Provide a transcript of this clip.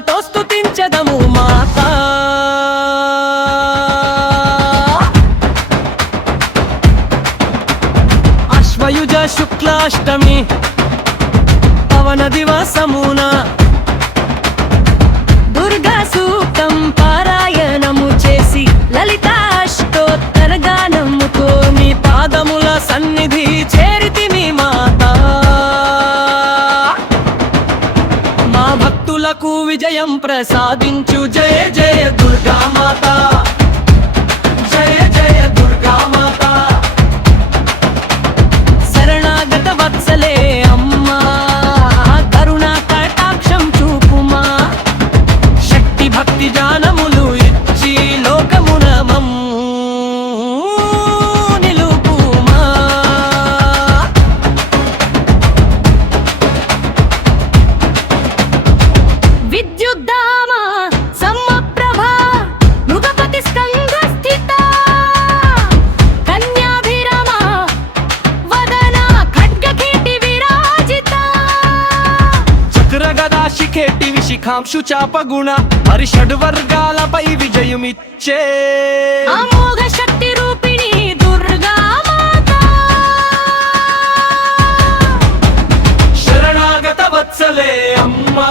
కరతాళాలతో స్తుతించెదము మాతా. అశ్వయుజ శుక్లాష్టమి పవన దివసమున దుర్గా సూక్తం పారాయణము చేసి లలితాష్టోత్తర గానముతో మీ పాదముల సన్నిధి చేరితిమి మాతా. మా భక్తులకు విజయం ప్రసాదించు జయ జయ దుర్గా మాతా, జయ జయ దుర్గా మాతా. శరణాగత వత్సలే అమ్మా, కరుణా కటాక్షం చూపుమా. శక్తి భక్తి జానములు ఇచ్చి లోకమున మమ్ము నిలుపుమా. విద్యుద్ధామ సమ్మప్రభ మృగపతి స్కంధ స్థిత కన్యాభిరమ వదన ఖడ్గకీటి విరాజిత. చక్రగదా శిఖేటి విశిఖాంశు చాపగుణ పరిషడ్ వర్గాలపై విజయమిచ్చే అమోఘ శక్తి రూపిణి దుర్గా మాతా. శరణాగత వత్సలే అమ్మా,